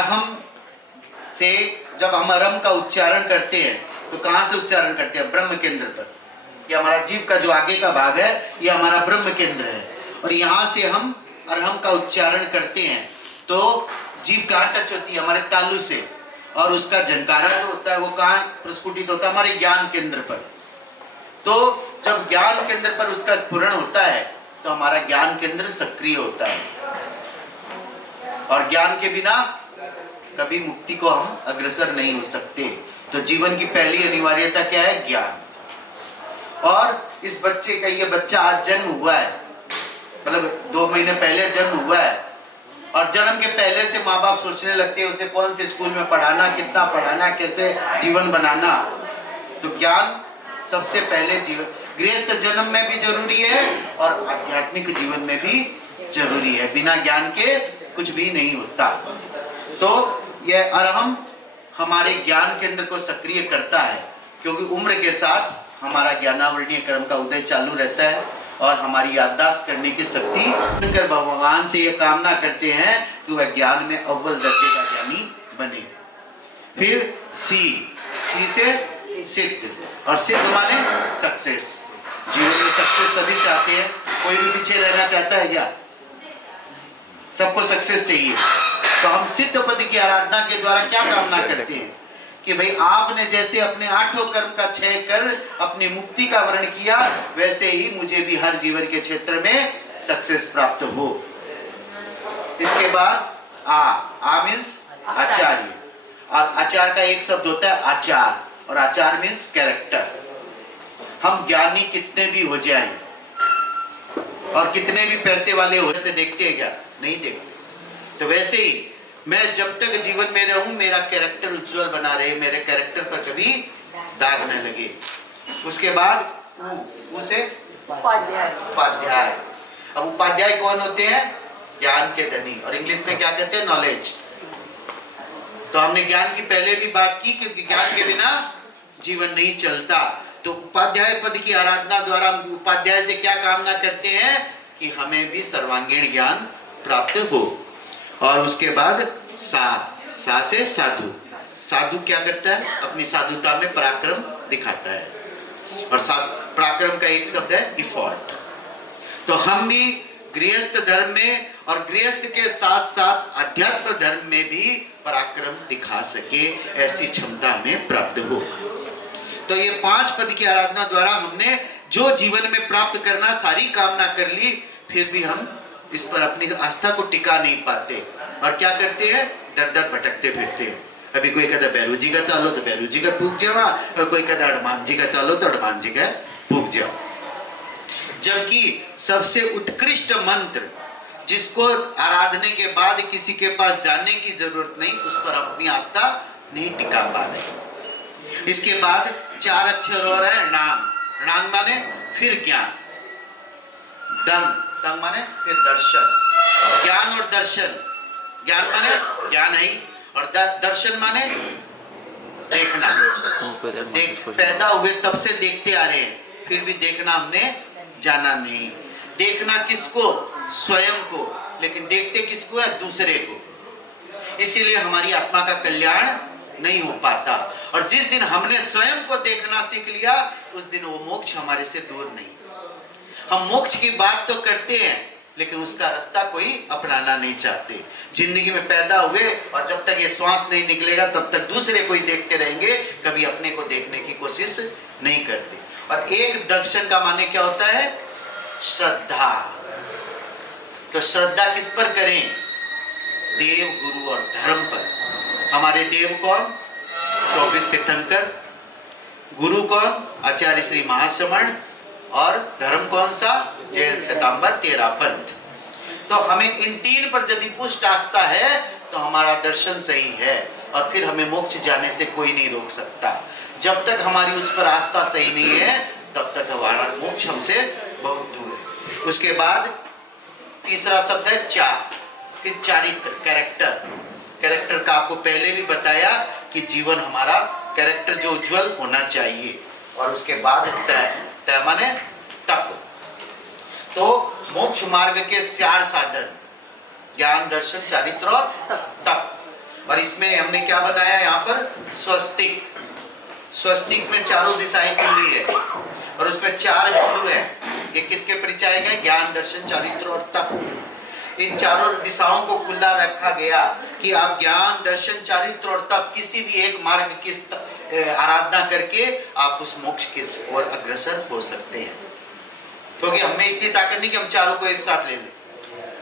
अरहम से जब हम अरम का उच्चारण करते हैं तो कहां से उच्चारण करते हैं? ब्रह्म केंद्र पर। ये हमारा जीभ का जो आगे का भाग है ये हमारा ब्रह्म केंद्र है, और यहां से हम अरहम का उच्चारण करते हैं तो जीभ कहां टच होती है? हमारे तालु से, और उसका झनकारा जो होता है वो कहां प्रस्फुटित होता है? हमारे ज्ञान केंद्र पर। तो जब ज्ञान केंद्र पर उसका स्फुरण होता है तो हमारा ज्ञान केंद्र सक्रिय होता है, और ज्ञान के बिना कभी मुक्ति को हम अग्रसर नहीं हो सकते। तो जीवन की पहली अनिवार्यता क्या है? ज्ञान। और इस बच्चे का, ये बच्चा आज जन्म हुआ है, मतलब 2 महीने पहले जन्म हुआ है, और जन्म के पहले से माँ बाप सोचने लगते हैं उसे कौन से स्कूल में पढ़ाना, कितना पढ़ाना, कैसे जीवन बनाना। तो ज्ञान सबसे पहले जीवन, गृहस्थ जन्म में भी जरूरी है और आध्यात्मिक जीवन में भी जरूरी है। बिना ज्ञान के कुछ भी नहीं होता। तो यह अरहम हमारे ज्ञान केंद्र को सक्रिय करता है, क्योंकि उम्र के साथ हमारा ज्ञानावरणीय क्रम का उदय चालू रहता है और हमारी याददाश्त करने की शक्ति कर भगवान से ये कामना करते हैं कि वह ज्ञान में अव्वल दर्जे का ज्ञानी बने। फिर सी से सिद्ध, और सिद्ध माने सक्सेस। जीवन में सक्सेस सभी चाहते हैं, कोई भी पीछे रहना चाहता है क्या? सबको सक्सेस चाहिए। तो हम सिद्ध पद की आराधना के द्वारा क्या कामना करते हैं कि भाई आपने जैसे अपने 8 कर्म का क्षय कर अपनी मुक्ति का वर्ण किया, वैसे ही मुझे भी हर जीवन के क्षेत्र में सक्सेस प्राप्त हो। इसके बाद आ मीन्स आचार्य, और आचार का एक शब्द होता है आचार, और आचार मीन्स कैरेक्टर। हम ज्ञानी कितने भी हो जाएं और कितने भी पैसे वाले हो, से देखते हैं क्या? नहीं देखते। तो वैसे ही मैं जब तक जीवन में रहूं मेरा कैरेक्टर उज्जवल बना रहे, मेरे कैरेक्टर पर कभी दाग न लगे। उसके बाद उसे उपाध्याय। अब उपाध्याय कौन होते हैं? ज्ञान के धनी, और इंग्लिश में क्या कहते हैं? नॉलेज। तो हमने ज्ञान की पहले भी बात की, क्योंकि ज्ञान के बिना जीवन नहीं चलता। तो उपाध्याय पद की आराधना द्वारा उपाध्याय से क्या कामना करते हैं कि हमें भी सर्वांगीण ज्ञान प्राप्त हो। और उसके बाद सा से साधु। साधु क्या करता है? अपनी साधुता में पराक्रम दिखाता है, और पराक्रम का एक शब्द है इफोर्ट। तो हम भी गृहस्थ धर्म में और गृहस्थ के साथ साथ अध्यात्म धर्म में भी पराक्रम दिखा सके, ऐसी क्षमता हमें प्राप्त हो। तो ये 5 पद की आराधना द्वारा हमने जो जीवन में प्राप्त करना सारी कामना कर ली, फिर भी हम इस पर अपनी आस्था को टिका नहीं पाते, और क्या करते हैं? दर दर भटकते फिरते हैं। अभी कोई कहता बैरू जी का चालो तो बैरू जी का फूक जाओ, और कोई कहता हनुमान जी का चालो तो हनुमान जी का फूक जाओ। जबकि सबसे उत्कृष्ट मंत्र जिसको आराधने के बाद किसी के पास जाने की जरूरत नहीं, उस पर अपनी आस्था नहीं टिका पा रहे। इसके बाद 4 अक्षर और है णांग। णांग माने फिर ज्ञान, दंग माने फिर दर्शन। ज्ञान और दर्शन, ज्ञान माने ज्ञान है, और दर्शन माने देखना। पैदा हुए तब से देखते आ रहे हैं, फिर भी देखना हमने जाना नहीं। देखना किसको? स्वयं को, लेकिन देखते किसको है? दूसरे को। इसीलिए हमारी आत्मा का कल्याण नहीं हो पाता। और जिस दिन हमने स्वयं को देखना सीख लिया, उस दिन वो मोक्ष हमारे से दूर नहीं। हम मोक्ष की बात तो करते हैं, लेकिन उसका रास्ता कोई अपनाना नहीं चाहते। जिंदगी में पैदा हुए और जब तक ये श्वास नहीं निकलेगा तब तक दूसरे को ही देखते रहेंगे, कभी अपने को देखने की कोशिश नहीं करते। और एक दर्शन का माने क्या होता है? श्रद्धा। तो श्रद्धा किस पर करें? देव, गुरु और धर्म पर। हमारे देव कौन? 24 तीर्थंकर। गुरु कौन? आचार्य श्री महाश्रमण। और धर्म कौन सा? जैन श्वेतांबर 13 पंथ। तो हमें इन 3 पर यदि पुष्ट आस्था है तो हमारा दर्शन सही है, और फिर हमें मोक्ष जाने से कोई नहीं रोक सकता। जब तक हमारी उस पर आस्था सही नहीं है तब तक हमारा मोक्ष हमसे बहुत दूर है। उसके बाद तीसरा शब्द है चार। फिर चारित्र, कैरेक्टर। कैरेक्टर का आपको पहले भी बताया कि जीवन हमारा कैरेक्टर जो उज्जवल होना चाहिए। और उसके बाद तय माने तप। तो मोक्ष मार्ग के 4 साधन, ज्ञान, दर्शन, चारित्र और तप। और और इसमें हमने क्या बनाया यहाँ पर, स्वस्तिक। स्वस्तिक में चारों दिशाएं खुली है और उसमें 4 बिंदु है। ये किसके परिचायक है, ज्ञान, दर्शन, चारित्र और तप। इन चारों दिशाओं को खुला रखा गया कि आप ज्ञान, दर्शन, चारित्र और तप किसी भी एक मार्ग की आराधना करके आप उस मोक्ष की ओर अग्रसर हो सकते हैं। क्योंकि हमें इतनी ताकत नहीं कि हम चारों को एक साथ ले लें।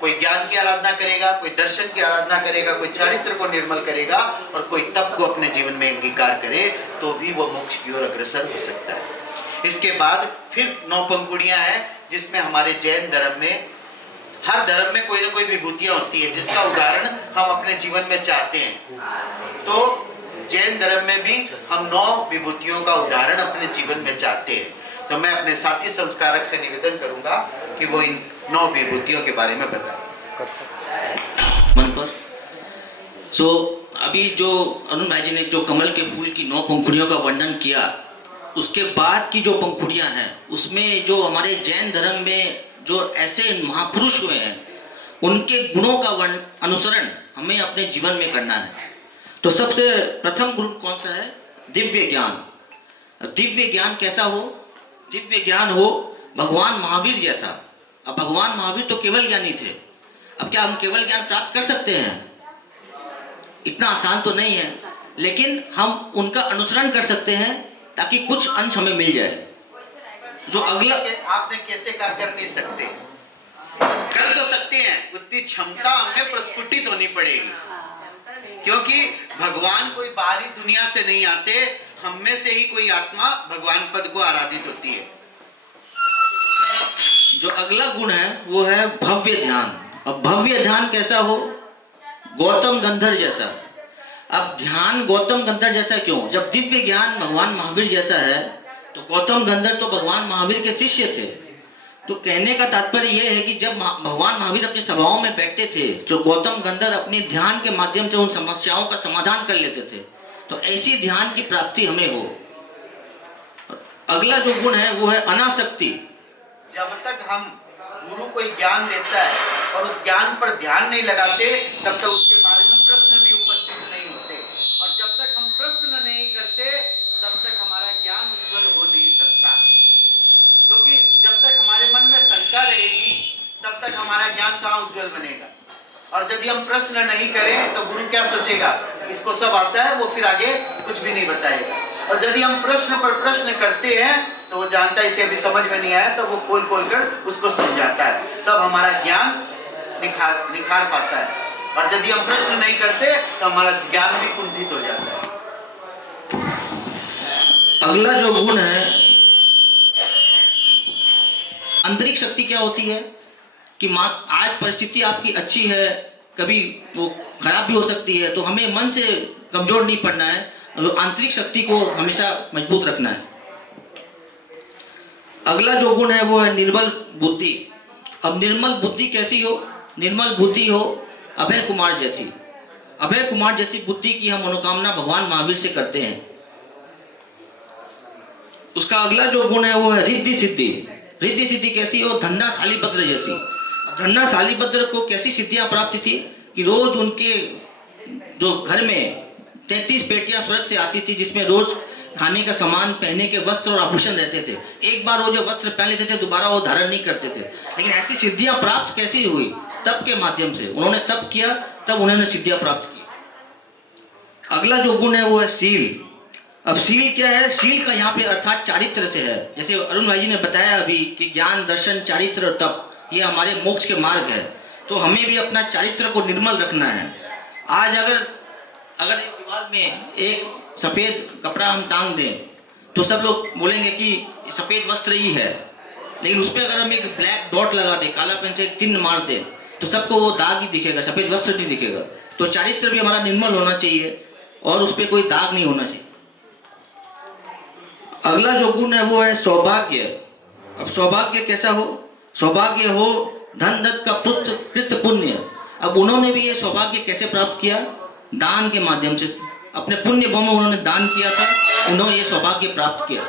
कोई ज्ञान की आराधना करेगा, कोई दर्शन की आराधना करेगा, कोई चारित्र को निर्मल करेगा और कोई तप को अपने जीवन में अंगीकार करे तो भी वो मोक्ष की ओर अग्रसर हो सकता है। इसके बाद फिर 9 पंखुड़ियां हैं जिसमें हमारे जैन धर्म में, हर धर्म में कोई ना कोई विभूतियां होती है जिसका उदाहरण हम अपने जीवन में चाहते हैं। तो जैन धर्म में भी हम 9 विभूतियों का उदाहरण अपने जीवन में चाहते हैं। तो मैं अपने साथी संस्कारक से निवेदन करूंगा कि वो इन 9 विभूतियों के बारे में बताएं। मन पर अभी जो अरुण भाई जी ने जो कमल के फूल की 9 पंखुड़ियों का वर्णन किया, उसके बाद की जो पंखुड़ियां हैं उसमें जो हमारे जैन धर्म में जो ऐसे महापुरुष हुए हैं उनके गुणों का अनुसरण हमें अपने जीवन में करना है। तो सबसे प्रथम गुण कौन सा है, दिव्य ज्ञान। दिव्य ज्ञान कैसा हो, दिव्य ज्ञान हो भगवान महावीर जैसा। अब भगवान महावीर तो केवल ज्ञानी थे, अब क्या हम केवल ज्ञान प्राप्त कर सकते हैं, इतना आसान तो नहीं है, लेकिन हम उनका अनुसरण कर सकते हैं ताकि कुछ अंश हमें मिल जाए। जो अगला आपने कैसे कहा कर नहीं सकते, कर तो सकते हैं, उतनी क्षमता हमें प्रस्फुटित होनी पड़ेगी। क्योंकि भगवान कोई बाहरी दुनिया से नहीं आते, हम में से ही कोई आत्मा भगवान पद को आराधित होती है। जो अगला गुण है वो है भव्य ध्यान। अब भव्य ध्यान कैसा हो, गौतम गंधर्व जैसा। अब ध्यान गौतम गंधर्व जैसा क्यों, जब दिव्य ज्ञान भगवान महावीर जैसा है तो गौतम गंधर्व तो भगवान महावीर के शिष्य थे। तो कहने का तात्पर्य यह है कि जब भगवान महावीर अपनी सभाओं में बैठते थे तो गौतम गंधर्व अपने ध्यान के माध्यम से उन समस्याओं का समाधान कर लेते थे। तो ऐसी ध्यान की प्राप्ति हमें हो। अगला जो गुण है वो है अनासक्ति। जब तक हम गुरु कोई ज्ञान देता है और उस ज्ञान पर ध्यान नहीं लगाते तब तक उसके बारे में प्रश्न भी उपस्थित नहीं होते, और जब तक हम प्रश्न नहीं करते तब तक हमारा ज्ञान उज्जवल हो नहीं सकता। क्योंकि जब तक हमारे मन में शंका रहेगी तब तक हमारा ज्ञान कहाँ उज्जवल बनेगा। और यदि हम प्रश्न नहीं करें तो गुरु क्या सोचेगा, इसको सब आता है, वो फिर आगे कुछ भी नहीं बताएगा। और यदि हम प्रश्न पर प्रश्न करते हैं तो वो जानता है इसे अभी समझ में नहीं आया, तो वो खोल खोल कर उसको समझाता है, तब हमारा ज्ञान निखार पाता है। और यदि हम प्रश्न नहीं करते तो हमारा ज्ञान भी कुंठित हो जाता है। अगला जो गुण है आंतरिक शक्ति। क्या होती है कि आज परिस्थिति आपकी अच्छी है, कभी वो खराब भी हो सकती है, तो हमें मन से कमजोर नहीं पड़ना है, आंतरिक शक्ति को हमेशा मजबूत रखना है। अगला जो गुण है वो है निर्मल बुद्धि। अब निर्मल बुद्धि कैसी हो, निर्मल बुद्धि हो अभय कुमार जैसी। अभय कुमार जैसी बुद्धि की हम मनोकामना भगवान महावीर से करते हैं। उसका अगला जो गुण है वो है रिद्धि सिद्धि। रिद्धि सिद्धि कैसी हो, धन्ना शालीभद्र जैसी। धन्ना शालीभद्र को कैसी सिद्धियां प्राप्त थी कि रोज उनके जो घर में 33 पेटियां स्वर्ग से आती थी जिसमें रोज खाने का सामान, पहने के वस्त्र और आभूषण रहते थे। एक बार वो जो वस्त्र पहन लेते थे दोबारा वो धारण नहीं करते थे। लेकिन ऐसी सिद्धियां प्राप्त कैसी हुई, तप के माध्यम से। उन्होंने तप किया तब उन्होंने सिद्धियां प्राप्त की। अगला जो गुण है वो है शील। अब शील क्या है, शील का यहाँ पे अर्थात चारित्र से है। जैसे अरुण भाई जी ने बताया अभी कि ज्ञान, दर्शन, चारित्र और तप ये हमारे मोक्ष के मार्ग है। तो हमें भी अपना चारित्र को निर्मल रखना है। आज अगर एक दीवार में एक सफ़ेद कपड़ा हम टांग दें तो सब लोग बोलेंगे कि सफ़ेद वस्त्र ही है, लेकिन उस पर अगर हम एक ब्लैक डॉट लगा दें, काला पेन से एक चिन्ह मार दें तो सबको वो दाग ही दिखेगा, सफ़ेद वस्त्र नहीं दिखेगा। तो चारित्र भी हमारा निर्मल होना चाहिए और उस पर कोई दाग नहीं होना चाहिए। अगला जो गुण है वो है सौभाग्य। अब सौभाग्य कैसा हो, सौभाग्य हो धन दत्त का पुत्र कृत पुण्य। अब उन्होंने भी ये सौभाग्य कैसे प्राप्त किया, दान के माध्यम से। अपने पुण्य भाव में उन्होंने दान किया था, उन्होंने ये सौभाग्य प्राप्त किया।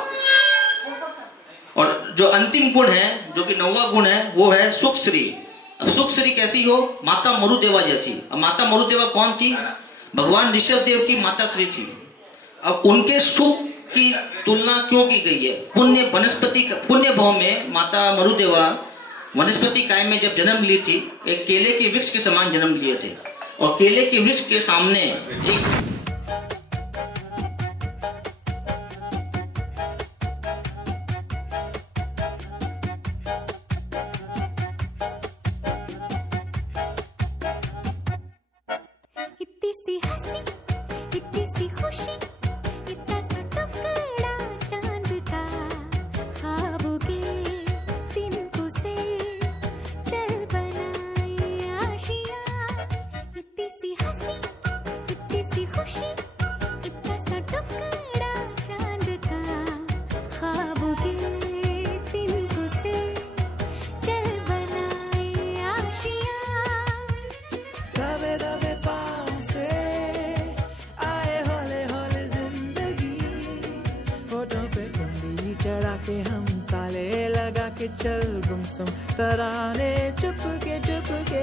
और जो अंतिम गुण है, जो कि 9वां गुण है, वो है सुख श्री। अब सुख श्री कैसी हो, माता मरुदेवा जैसी। अब माता मरुदेवा कौन थी, भगवान ऋषभ देव की माता श्री थी। अब उनके सुख की तुलना क्यों की गई है? पुण्य भाव में माता मरुदेवा वनस्पति काय में जब जन्म ली थी, एक केले के वृक्ष के समान जन्म लिए थे, और केले के वृक्ष के सामने एक इतनी सी हंसी, इतनी सी खुशी, इतना सा टुकड़ा चांद का, ख्वाबों के तिनकों से चल बनाए आशियाँ। इतनी सी हंसी, इतनी सी खुशी, इतना सा टुकड़ा चांद का, ख्वाबों के तिनकों से चल बनाए आशियाँ। दबे दबे पाँव से आए हौले हौले जिंदगी, होठों पे कुंडी चढ़ा के हम ताले लगा के चल गुमसुम तराने चुप के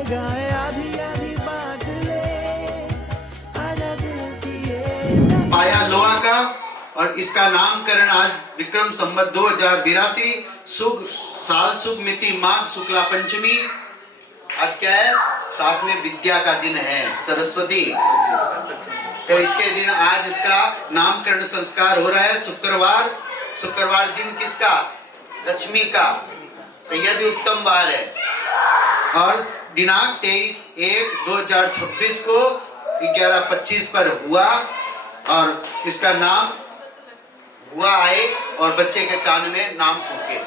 गाए, आधी आधी बांट ले आजा दिल की ये पाया लोहा का, और इसका नामकरण आज विक्रम संवत 2082 साल शुभ मिति माघ शुक्ला पंचमी। आज क्या है? साथ में विद्या का दिन है, सरस्वती। तो इसके दिन आज इसका नामकरण संस्कार हो रहा है। शुक्रवार दिन किसका? लक्ष्मी का। तो यह भी उत्तम वार है। और दिनांक 23/1/2026 को 11:25 पर हुआ, और इसका नाम हुआ आए और बच्चे के कान में नाम फूके।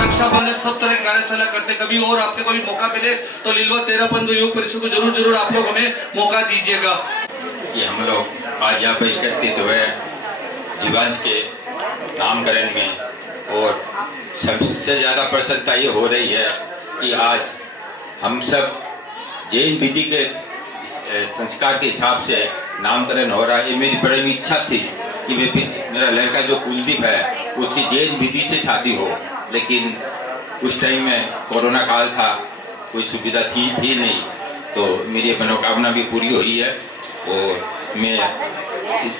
रक्षाबंधन सब तरह की कार्यशाला करते, कभी और आपको कोई मौका मिले तो लीलवा 13 युग परिषद को जरूर आप लोग हमें मौका दीजिएगा। कि हम लोग आज यहाँ पर एकत्रित हुए जीवांश के नामकरण में, और सबसे ज़्यादा प्रसन्नता ये हो रही है कि आज हम सब जैन विधि के संस्कार के हिसाब से नामकरण हो रहा है। ये मेरी बड़ी इच्छा थी कि मेरा लड़का जो कुलदीप है उसकी जैन विधि से शादी हो, लेकिन उस टाइम में कोरोना काल था, कोई सुविधा थी नहीं, तो मेरी मनोकामना भी पूरी हुई है। और मैं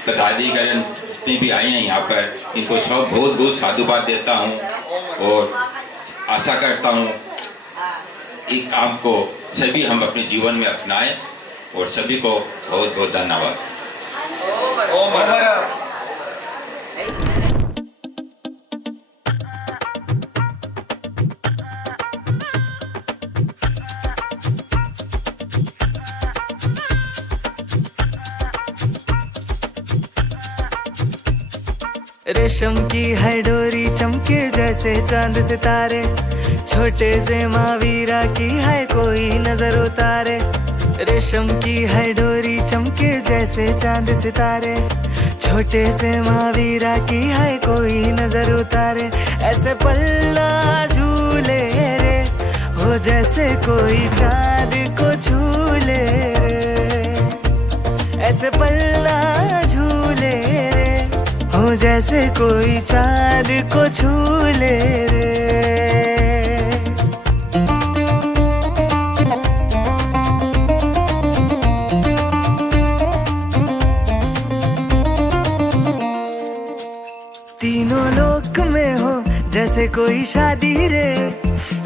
पदाधिकारी जितने भी आए हैं यहाँ पर, इनको सब बहुत बहुत साधुवाद देता हूँ, और आशा करता हूँ इस काम को सभी हम अपने जीवन में अपनाएं, और सभी को बहुत बहुत धन्यवाद। रेशम की है डोरी चमके जैसे चांद सितारे, छोटे से महावीरा की है कोई नजर उतारे। रेशम की है डोरी चमके जैसे चांद सितारे, छोटे से महावीरा की है कोई नजर उतारे। ऐसे पल्ला झूले रे हो जैसे कोई चांद को झूले रे, ऐसे पल्ला झूले रे हो जैसे कोई चांद को झूले रे। जैसे कोई शादी रे,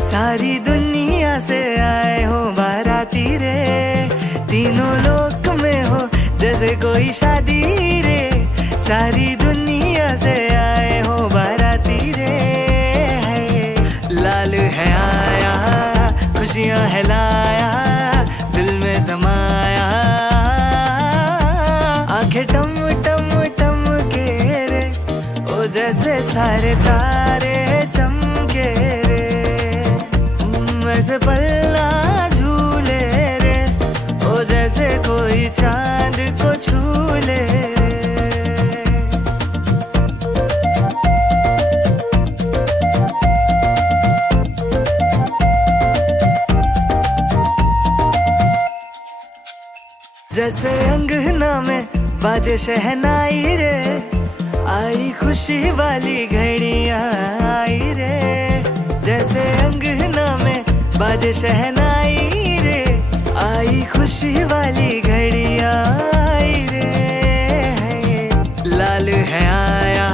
सारी दुनिया से आए हो बाराती रे, तीनों लोक में हो जैसे कोई शादी रे, सारी दुनिया से आए हो बाराती रे। लाल है आया, खुशियां है लाया, दिल में समाया, आंखें टम टम टम के रे, ओ जैसे सारे तारे चमके रे, वैसे पल्ला झूले रे, ओ जैसे कोई चांद को छू ले रे। जैसे अंगना में बाजे शहनाई रे, आई खुशी वाली घड़ियां आई रे, जैसे अंगना में बाजे शहनाई रे, आई खुशी वाली घड़ियां आई रे। लाल है आया,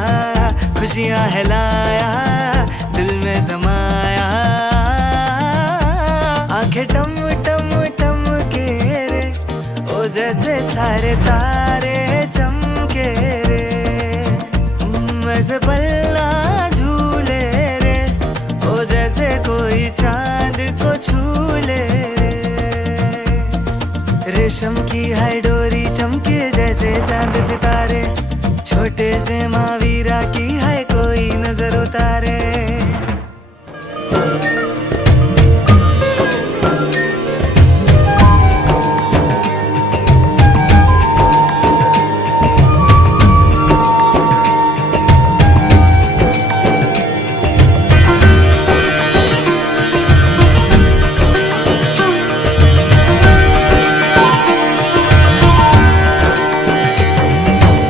खुशियां है लाया, दिल में समाया, आंखें टम टम टम के रे, ओ जैसे सारे तारे चमके रे, वैसे पल्ला झूले रे, ओ जैसे कोई चांद को छू ले रे। रेशम की है डोरी चमके जैसे चांद सितारे, छोटे से महावीरा की है कोई नजर उतारे।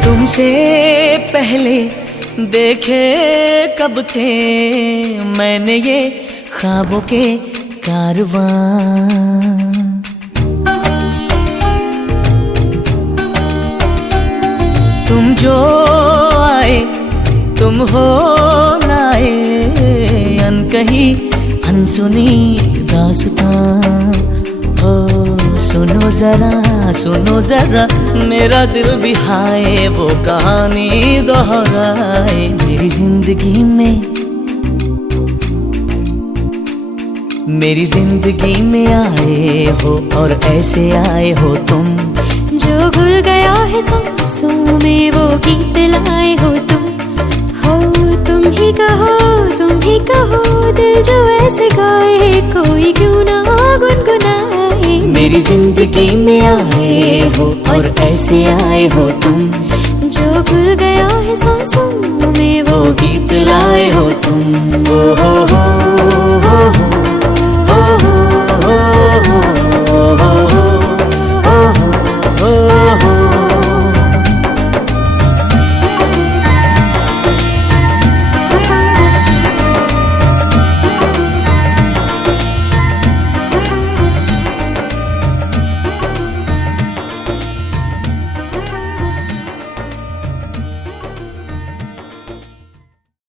तुमसे पहले देखे कब थे मैंने ये ख्वाबों के कारवां, तुम जो आए तुम हो लाए, अनकही अनसुनी दास्तां। हो सुनो जरा मेरा दिल भी हाय, वो कहानी दोहराए। मेरी जिंदगी में आए हो और ऐसे आए हो तुम, जो घुल गया है सांसों में वो गीत लाए हो तुम। हो तुम ही कहो दिल जो ऐसे गाए, कोई क्यों ना गुनगुनाए। मेरी जिंदगी में आए हो और ऐसे आए हो तुम, जो घुल गया है सांसों में वो गीत लाए हो तुम। ओ हो